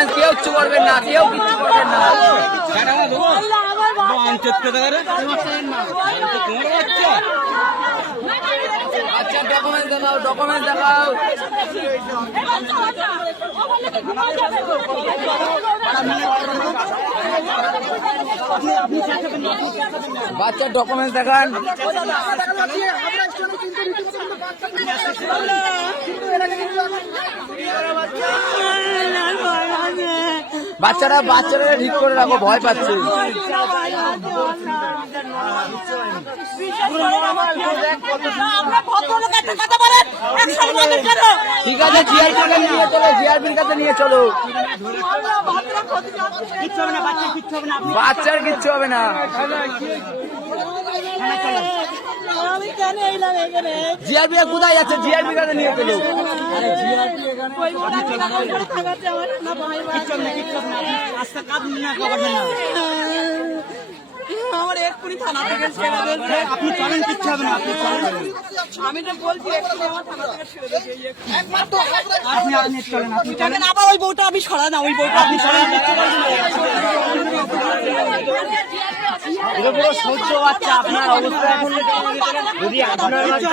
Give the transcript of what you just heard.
Documents কেউ কিছু করবেন না, কেউ কিছু করবেন না। আচ্ছা ডকুমেন্টস দেখাও, ডকুমেন্টস দেখাও। বাচ্চার ডকুমেন্টস দেখান। বাচ্চারা ঠিক করে রাখো, ভয় পাচ্ছে। ঠিক আছে, জিআরপির কাছে নিয়ে চলো। বাচ্চার কিচ্ছু হবে না। জিআরপি কোথায় যাচ্ছে? জিআরপির কাছে নিয়ে চলো। আমার এক্ষুনি থানা থেকে আপনি চলেন, কিচ্ছু হবে না, আপনি চলেন। আমি তো বলছি এক্ষুনি আমার থানা থেকে ছেড়ে আপনি চলেন, আপনি চলেন। আবার ওই বউটা আমি সরা না, ওই বউটা আপনি সরান। এটা পুরো সহ্য বাচ্চা। আপনার অবস্থা এখন যদি আপনার একজন